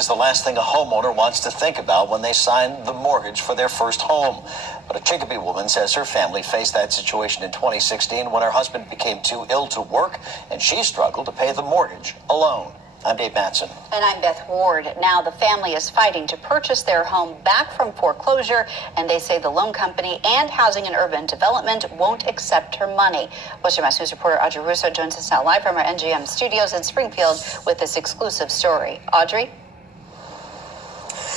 It's the last thing a homeowner wants to think about when they sign the mortgage for their first home. But a Chicopee woman says her family faced that situation in 2016 when her husband became too ill to work and she struggled to pay the mortgage alone. I'm Dave Matson. And I'm Beth Ward. Now the family is fighting to purchase their home back from foreclosure, and they say the loan company and Housing and Urban Development won't accept her money. Western Mass News reporter Audrey Russo joins us now live from our NGM studios in Springfield with this exclusive story. Audrey?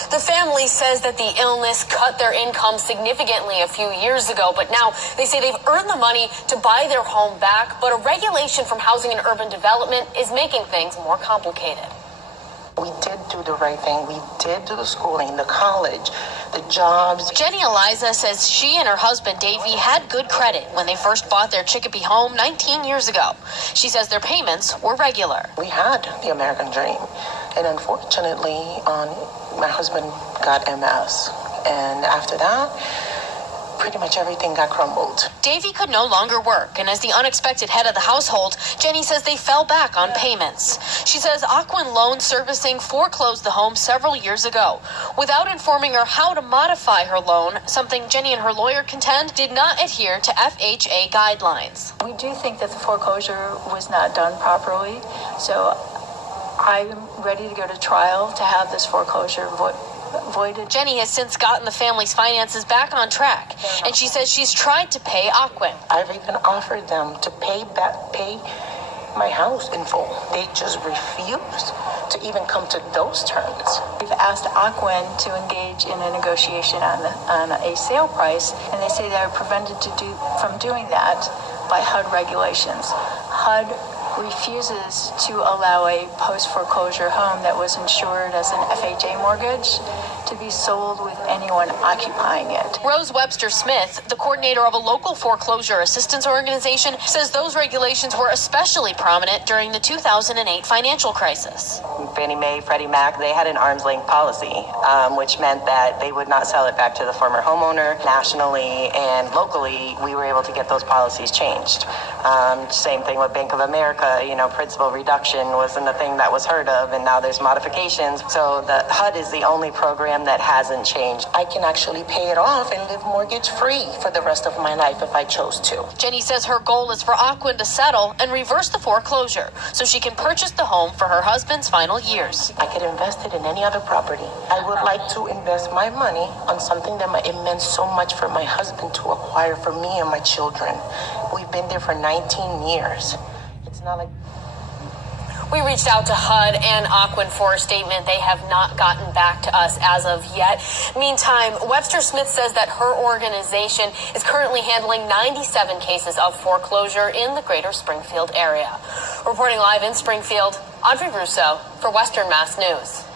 The family says that the illness cut their income significantly a few years ago, but now they say they've earned the money to buy their home back, but a regulation from Housing and Urban Development is making things more complicated. We did do the right thing. We did do the schooling, the college, the jobs. Jenny Eliza says she and her husband, Davey, had good credit when they first bought their Chicopee home 19 years ago. She says their payments were regular. We had the American dream. And unfortunately, my husband got MS. And after that, pretty much everything got crumbled. Davey could no longer work, and as the unexpected head of the household, Jenny says they fell back on payments. She says Ocwen Loan Servicing foreclosed the home several years ago without informing her how to modify her loan, something Jenny and her lawyer contend did not adhere to FHA guidelines. We do think that the foreclosure was not done properly, so I'm ready to go to trial to have this foreclosure voided. Jenny has since gotten the family's finances back on track, and she says she's tried to pay Ocwen. I've even offered them to pay my house in full. They just refuse to even come to those terms. We've asked Ocwen to engage in a negotiation on a sale price, and they say they're prevented from doing that by HUD regulations. HUD refuses to allow a post-foreclosure home that was insured as an FHA mortgage to be sold with anyone occupying it. Rose Webster Smith, the coordinator of a local foreclosure assistance organization, says those regulations were especially prominent during the 2008 financial crisis. Fannie Mae, Freddie Mac, they had an arm's length policy, which meant that they would not sell it back to the former homeowner. Nationally and locally, we were able to get those policies changed. Same thing with Bank of America. Principal reduction wasn't a thing that was heard of, and now there's modifications. So the HUD is the only program that hasn't changed. I can actually pay it off and live mortgage free for the rest of my life if I chose to. Jenny says her goal is for Ocwen to settle and reverse the foreclosure so she can purchase the home for her husband's final years. I could invest it in any other property. I would like to invest my money on something that it meant so much for my husband to acquire for me and my children. We've been there for 19 years. It's not like... We reached out to HUD and Ocwen for a statement. They have not gotten back to us as of yet. Meantime, Webster Smith says that her organization is currently handling 97 cases of foreclosure in the greater Springfield area. Reporting live in Springfield, Audrey Russo for Western Mass News.